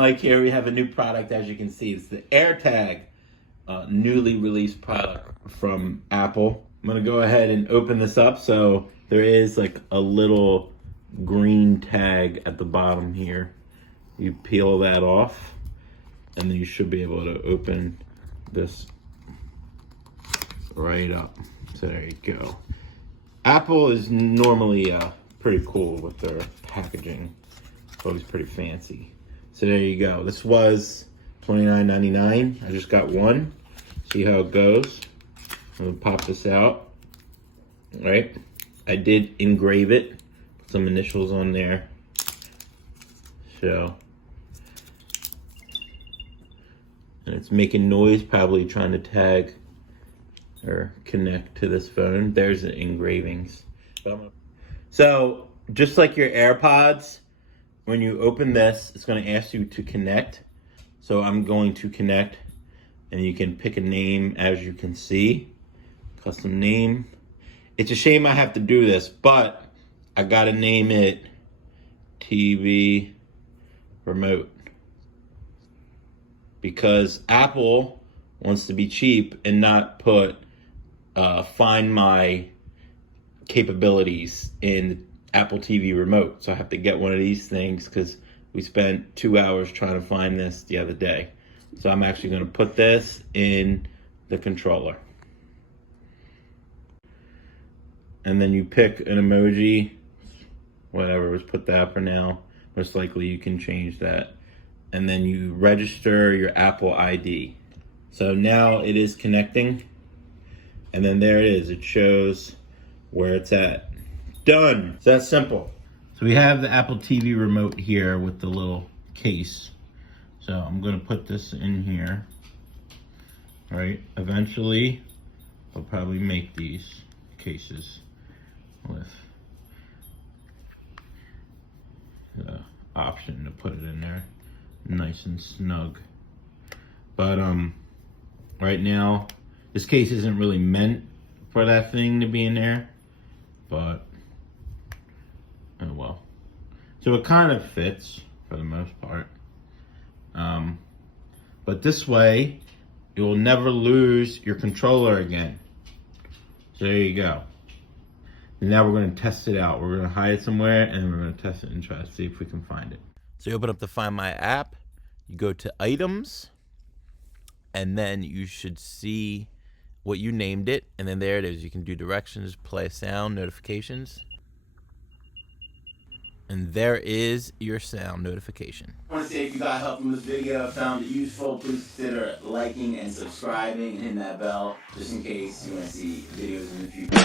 Mike here. We have a new product, as you can see. It's the AirTag, newly released product from Apple. I'm gonna go ahead and open this up. So there is like a little green tag at the bottom here. You peel that off, and then you should be able to open this right up. So there you go. Apple is normally pretty cool with their packaging. It's always pretty fancy. So there you go. This was $29.99. I just got one. See how it goes. I'm gonna pop this out. All right. I did engrave it. Put some initials on there. So, and it's making noise, probably trying to tag or connect to this phone. There's the engravings. So just like your AirPods, when you open this, it's going to ask you to connect. So I'm going to connect, and you can pick a name, as you can see. Custom name. It's a shame I have to do this, but I got to name it TV remote, because Apple wants to be cheap and not put Find My capabilities in Apple TV remote. So I have to get one of these things, because we spent 2 hours trying to find this the other day. So I'm actually going to put this in the controller. And then you pick an emoji, whatever, let's put that for now. Most likely you can change that. And then you register your Apple ID. So now it is connecting. And then there it is. It shows where it's at. Done. So that's simple. So we have the Apple TV remote here with the little case. So I'm going to put this in here. All right. Eventually, I'll probably make these cases with the option to put it in there nice and snug. But right now, this case isn't really meant for that thing to be in there, but oh well. So it kind of fits for the most part. But this way, you will never lose your controller again. So there you go. And now we're going to test it out. We're going to hide it somewhere, and we're going to test it and try to see if we can find it. So you open up the Find My app, you go to items, and then you should see what you named it, and then there it is. You can do directions, play sound, notifications. And there is your sound notification. I want to say, if you got help from this video, found it useful, please consider liking and subscribing and hitting that bell, just in case you want to see videos in the future.